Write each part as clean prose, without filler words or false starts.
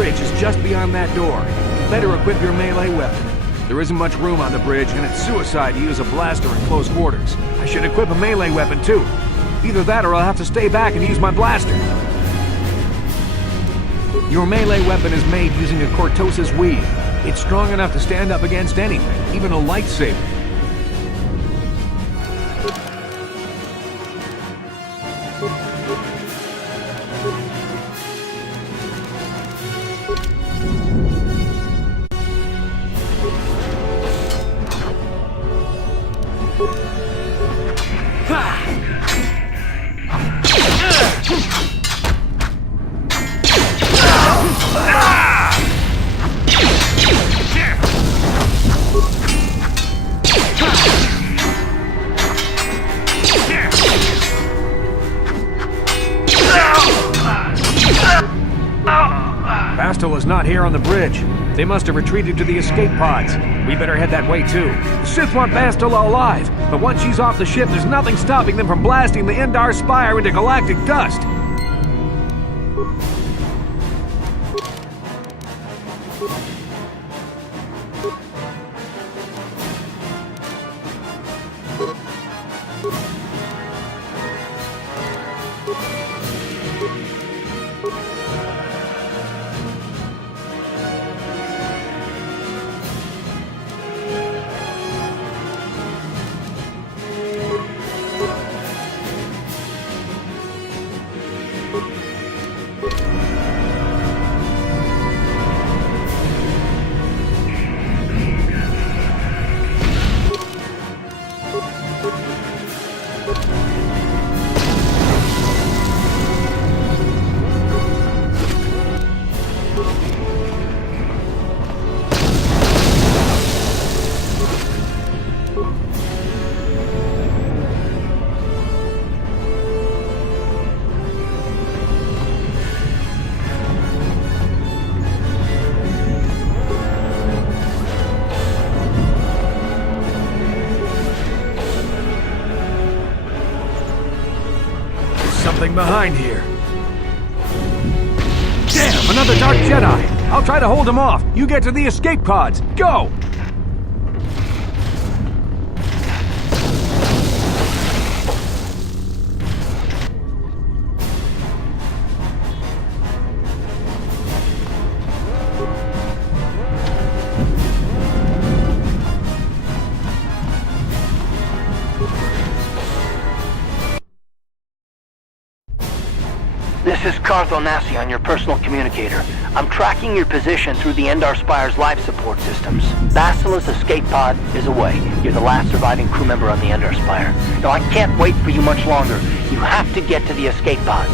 bridge is just beyond that door. Better equip your melee weapon. There isn't much room on the bridge, and it's suicide to use a blaster in close quarters. I should equip a melee weapon too. Either that or I'll have to stay back and use my blaster. Your melee weapon is made using a cortosis weave. It's strong enough to stand up against anything, even a lightsaber. Is not here on the bridge. They must have retreated to the escape pods. We better head that way too. The Sith want Bastila alive, but once she's off the ship, there's nothing stopping them from blasting the Endar Spire into galactic dust. Behind here. Damn, another Dark Jedi! I'll try to hold him off. You get to the escape pods. Go! This is Cartho Nassi on your personal communicator. I'm tracking your position through the Endar Spire's life support systems. Bastila's escape pod is away. You're the last surviving crew member on the Endar Spire. Now, I can't wait for you much longer. You have to get to the escape pods.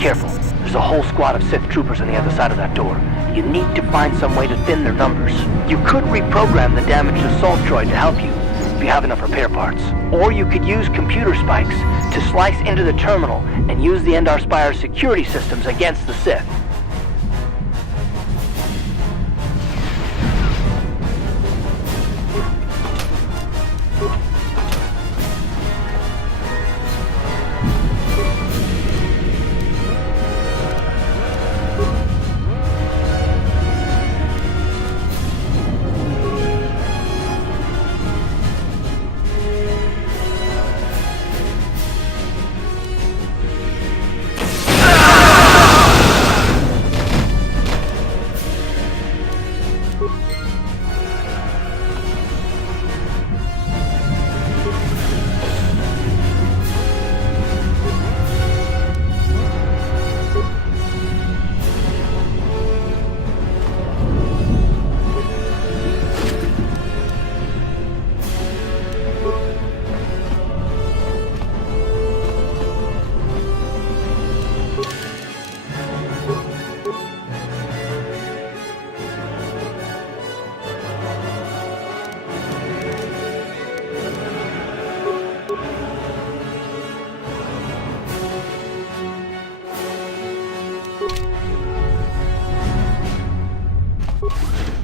Careful. There's a whole squad of Sith troopers on the other side of that door. You need to find some way to thin their numbers. You could reprogram the damaged assault droid to help you, if you have enough repair parts. Or you could use computer spikes to slice into the terminal and use the Endar Spire's security systems against the Sith.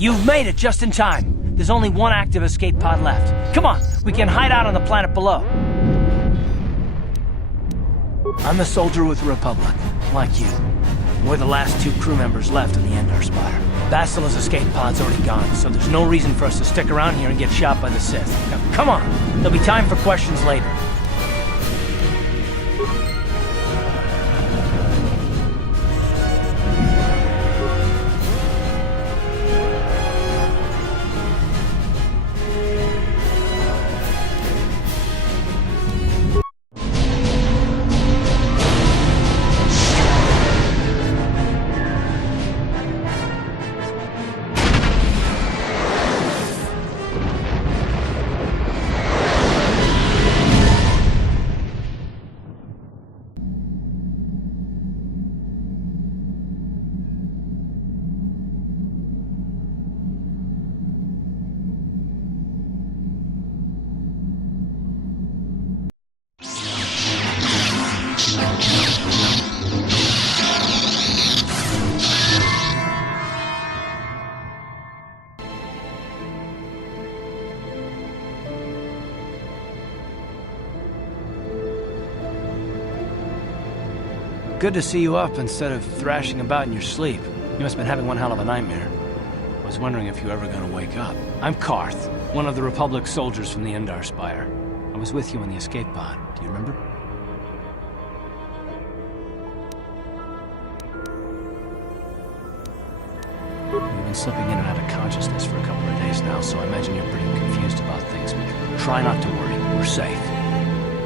You've made it just in time. There's only one active escape pod left. Come on, we can hide out on the planet below. I'm a soldier with the Republic, like you. We're the last 2 crew members left in the Endar Spire. Bastila's escape pod's already gone, so there's no reason for us to stick around here and get shot by the Sith. Now, come on! There'll be time for questions later. Good to see you up instead of thrashing about in your sleep. You must have been having one hell of a nightmare. I was wondering if you were ever going to wake up. I'm Karth, one of the Republic soldiers from the Endar Spire. I was with you in the escape pod. Do you remember? You've been slipping in and out of consciousness for a couple of days now, so I imagine you're pretty confused about things, but try not to worry. We're safe.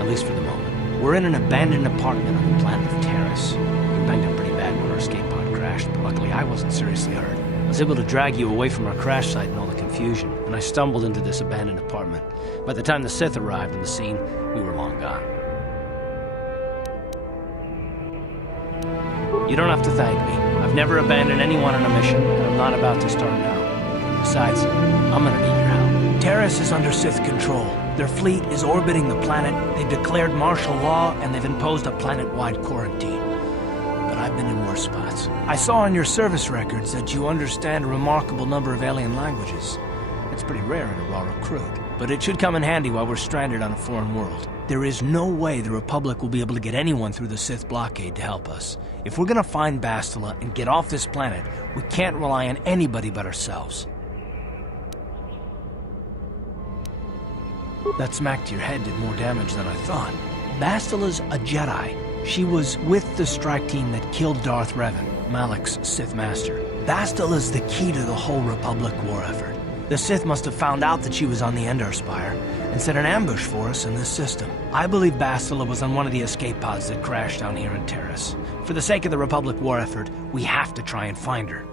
At least for the moment. We're in an abandoned apartment on the planet of Terrace. We banged up pretty bad when our escape pod crashed, but luckily I wasn't seriously hurt. I was able to drag you away from our crash site and all the confusion, and I stumbled into this abandoned apartment. By the time the Sith arrived on the scene, we were long gone. You don't have to thank me. I've never abandoned anyone on a mission, and I'm not about to start now. Besides, I'm gonna need your help. Terrace is under Sith control. Their fleet is orbiting the planet, they've declared martial law, and they've imposed a planet-wide quarantine. But I've been in worse spots. I saw on your service records that you understand a remarkable number of alien languages. It's pretty rare in a raw recruit, but it should come in handy while we're stranded on a foreign world. There is no way the Republic will be able to get anyone through the Sith blockade to help us. If we're gonna find Bastila and get off this planet, we can't rely on anybody but ourselves. That smack to your head did more damage than I thought. Bastila's a Jedi. She was with the strike team that killed Darth Revan, Malak's Sith Master. Bastila's the key to the whole Republic war effort. The Sith must have found out that she was on the Endar Spire and set an ambush for us in this system. I believe Bastila was on one of the escape pods that crashed down here in Terrace. For the sake of the Republic war effort, we have to try and find her.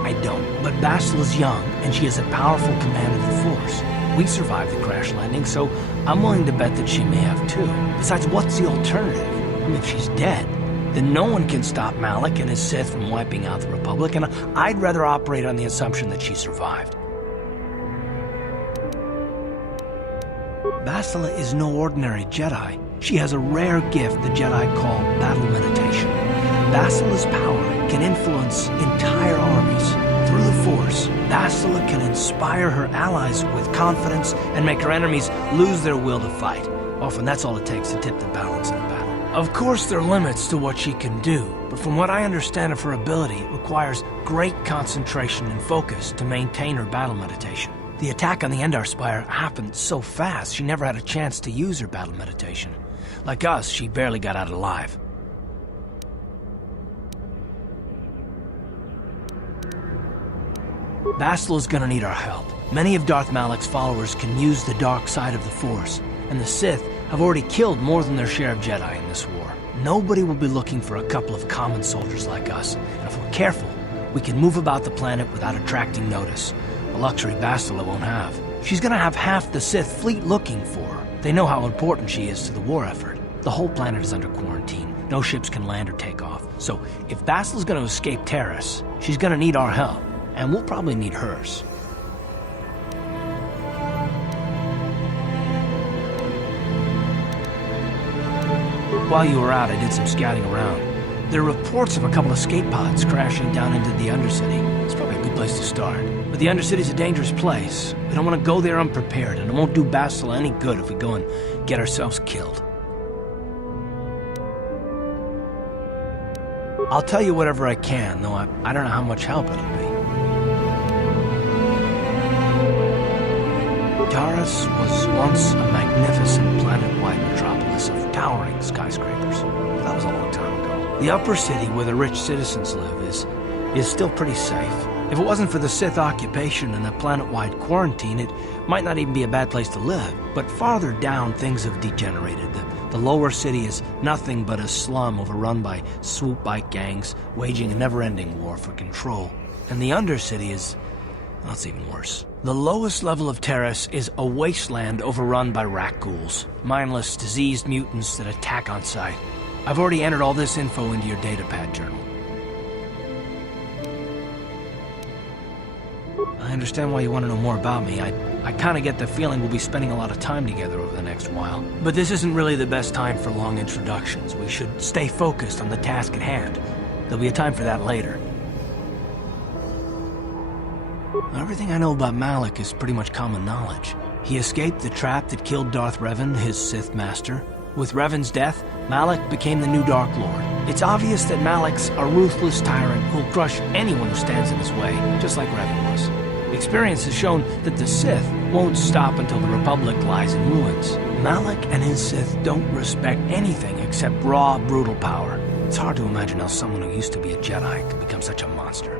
I don't, but Bastila's young, and she has a powerful command of the Force. We survived the crash landing, so I'm willing to bet that she may have too. Besides, what's the alternative? I mean, if she's dead, then no one can stop Malak and his Sith from wiping out the Republic, and I'd rather operate on the assumption that she survived. Bastila is no ordinary Jedi. She has a rare gift the Jedi call battle meditation. Bastila's power can influence entire armies. Through the Force, Bastila can inspire her allies with confidence and make her enemies lose their will to fight. Often that's all it takes to tip the balance in a battle. Of course there are limits to what she can do, but from what I understand of her ability, it requires great concentration and focus to maintain her battle meditation. The attack on the Endar Spire happened so fast, she never had a chance to use her battle meditation. Like us, she barely got out alive. Bastila's gonna need our help. Many of Darth Malak's followers can use the dark side of the Force, and the Sith have already killed more than their share of Jedi in this war. Nobody will be looking for a couple of common soldiers like us, and if we're careful, we can move about the planet without attracting notice, a luxury Bastila won't have. She's gonna have half the Sith fleet looking for her. They know how important she is to the war effort. The whole planet is under quarantine. No ships can land or take off. So if Bastila's gonna escape Terrace, she's gonna need our help. And we'll probably need hers. While you were out, I did some scouting around. There are reports of a couple of escape pods crashing down into the Undercity. It's probably a good place to start. But the Undercity's a dangerous place. We don't want to go there unprepared, and it won't do Bastila any good if we go and get ourselves killed. I'll tell you whatever I can, though I don't know how much help it'll be. Taurus was once a magnificent planet-wide metropolis of towering skyscrapers. That was a long time ago. The upper city where the rich citizens live is still pretty safe. If it wasn't for the Sith occupation and the planet-wide quarantine, it might not even be a bad place to live. But farther down, things have degenerated. The lower city is nothing but a slum overrun by swoop bike gangs, waging a never-ending war for control. And the undercity is... well, it's even worse. The lowest level of Terrace is a wasteland overrun by rat ghouls, mindless, diseased mutants that attack on sight. I've already entered all this info into your datapad journal. I understand why you want to know more about me. I kind of get the feeling we'll be spending a lot of time together over the next while. But this isn't really the best time for long introductions. We should stay focused on the task at hand. There'll be a time for that later. Everything I know about Malak is pretty much common knowledge. He escaped the trap that killed Darth Revan, his Sith master. With Revan's death, Malak became the new Dark Lord. It's obvious that Malak's a ruthless tyrant who'll crush anyone who stands in his way, just like Revan was. Experience has shown that the Sith won't stop until the Republic lies in ruins. Malak and his Sith don't respect anything except raw, brutal power. It's hard to imagine how someone who used to be a Jedi could become such a monster.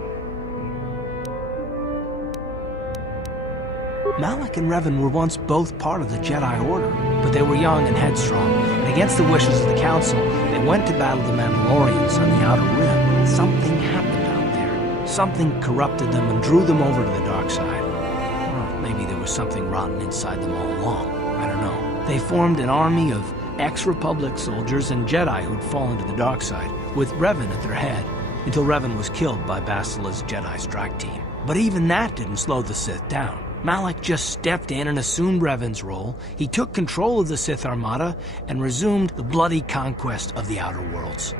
Malak and Revan were once both part of the Jedi Order, but they were young and headstrong, and against the wishes of the Council, they went to battle the Mandalorians on the Outer Rim. Something happened out there. Something corrupted them and drew them over to the dark side. Or maybe there was something rotten inside them all along. I don't know. They formed an army of ex-Republic soldiers and Jedi who'd fallen to the dark side, with Revan at their head, until Revan was killed by Bastila's Jedi strike team. But even that didn't slow the Sith down. Malak just stepped in and assumed Revan's role. He took control of the Sith Armada and resumed the bloody conquest of the Outer Worlds.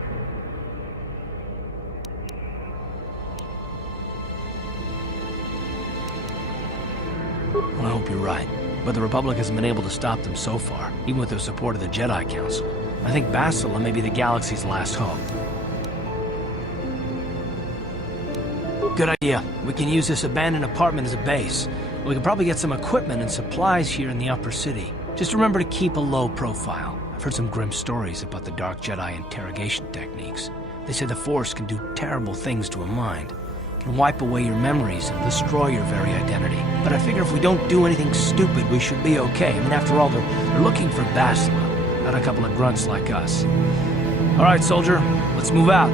Well, I hope you're right, but the Republic hasn't been able to stop them so far, even with the support of the Jedi Council. I think Bastila may be the galaxy's last hope. Good idea. We can use this abandoned apartment as a base. We can probably get some equipment and supplies here in the upper city. Just remember to keep a low profile. I've heard some grim stories about the Dark Jedi interrogation techniques. They say the Force can do terrible things to a mind. It can wipe away your memories and destroy your very identity. But I figure if we don't do anything stupid, we should be okay. I mean, after all, they're looking for Bastila, not a couple of grunts like us. All right, soldier, let's move out.